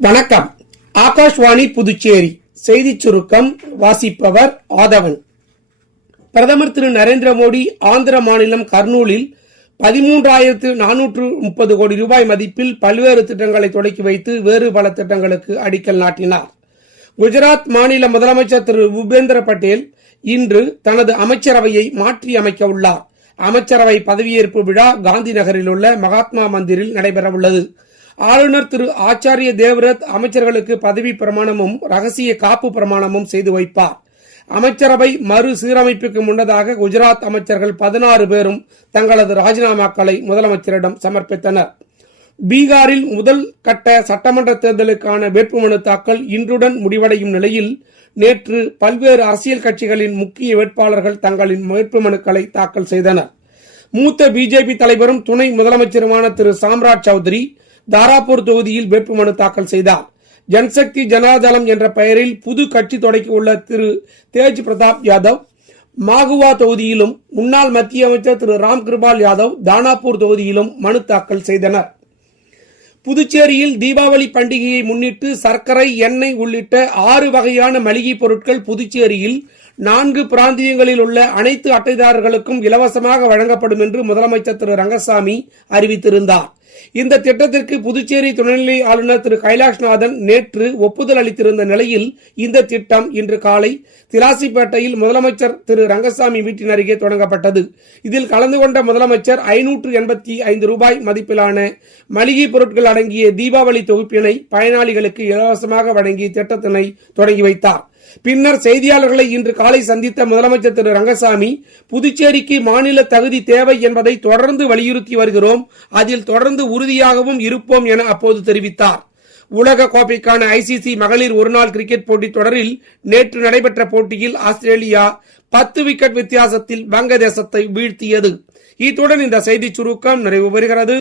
வணக்கம். ஆகாஷ்வாணி புதுச்சேரி செய்திச் சுருக்கம் வாசிப்பவர் ஆதவன். பிரதமர் திரு நரேந்திர மோடி ஆந்திர மாநிலம் கர்னூலில் 13,430 கோடி ரூபாய் மதிப்பில் பல்வேறு திட்டங்களை தொடக்கி வைத்து வேறு பல திட்டங்களுக்கு அடிக்கல் நாட்டினார். குஜராத் மாநில முதலமைச்சர் திரு பூபேந்திர பட்டேல் இன்று தனது அமைச்சரவையை மாற்றி அமைக்க உள்ளார். அமைச்சரவை பதவியேற்பு விழா காந்தி நகரில் உள்ள மகாத்மா மந்திரில் நடைபெறவுள்ளது. ஆளுநர் திரு ஆச்சாரிய தேவ்ரத் அமைச்சர்களுக்கு பதவி பிரமாணமும் ரகசிய காப்பு பிரமாணமும் செய்து வைப்பார். அமைச்சரவை மறு சீரமைப்புக்கு முன்னதாக குஜராத் அமைச்சர்கள் 16 பேரும் தங்களது ராஜினாமாக்களை முதலமைச்சரிடம் சமர்ப்பித்தனர். பீகாரில் முதல் கட்ட சட்டமன்ற தேர்தலுக்கான வேட்புமனு தாக்கல் இன்றுடன் முடிவடையும் நிலையில் நேற்று பல்வேறு அரசியல் கட்சிகளின் முக்கிய வேட்பாளர்கள் தங்களின் வேட்புமனுக்களை தாக்கல் செய்தனர். மூத்த பிஜேபி தலைவரும் துணை முதலமைச்சருமான திரு சாம்ராஜ் சௌத்ரி தாராப்பூர் தொகுதியில் வேட்புமனு தாக்கல் செய்தார். ஜன்சக்தி ஜனதாதளம் என்ற பெயரில் புது கட்சி தொடக்கியுள்ள திரு தேஜ் பிரதாப் யாதவ் மாகுவா தொகுதியிலும், முன்னாள் மத்திய அமைச்சர் திரு ராம் கிருபால் யாதவ் தானாப்பூர் தொகுதியிலும் மனு தாக்கல் செய்தனர். புதுச்சேரியில் தீபாவளி பண்டிகையை முன்னிட்டு சர்க்கரை, எண்ணெய் உள்ளிட்ட 6 வகையான மளிகை பொருட்கள் புதுச்சேரியில் 4 பிராந்தியங்களில் உள்ள அனைத்து அட்டைதாரர்களுக்கும் இலவசமாக வழங்கப்படும் என்று முதலமைச்சர் திரு ரங்கசாமி அறிவித்திருந்தார். இந்த திட்டத்திற்கு புதுச்சேரி துணைநிலை ஆளுநர் திரு கைலாஷ்நாதன் நேற்று ஒப்புதல் அளித்திருந்த நிலையில் இந்த திட்டம் இன்று காலை திலாசிப்பேட்டையில் முதலமைச்சர் திரு ரங்கசாமி வீட்டின் அருகே தொடங்கப்பட்டது. இதில் கலந்து கொண்ட முதலமைச்சர் 585 ரூபாய் மதிப்பிலான மளிகை பொருட்கள் அடங்கிய தீபாவளி தொகுப்பினை பயனாளிகளுக்கு இலவசமாக வழங்கி திட்டத்தினை தொடங்கி வைத்தார். பின்னர் செய்தியாளர்களை இன்று காலை சந்தித்த முதலமைச்சர் திரு ரங்கசாமி, புதுச்சேரிக்கு மாநில தகுதி தேவை என்பதை தொடர்ந்து வலியுறுத்தி வருகிறோம், அதில் தொடர்ந்து உறுதியாகவும் இருப்போம் என அப்போது தெரிவித்தார். உலக கோப்பைக்கான ICC மகளிர் ஒருநாள் கிரிக்கெட் போட்டித் தொடரில் நேற்று நடைபெற்ற போட்டியில் ஆஸ்திரேலியா 10 விக்கெட் வித்தியாசத்தில் வங்கதேசத்தை வீழ்த்தியது. இத்துடன் இந்த செய்திச் சுருக்கம் நிறைவு பெறுகிறது.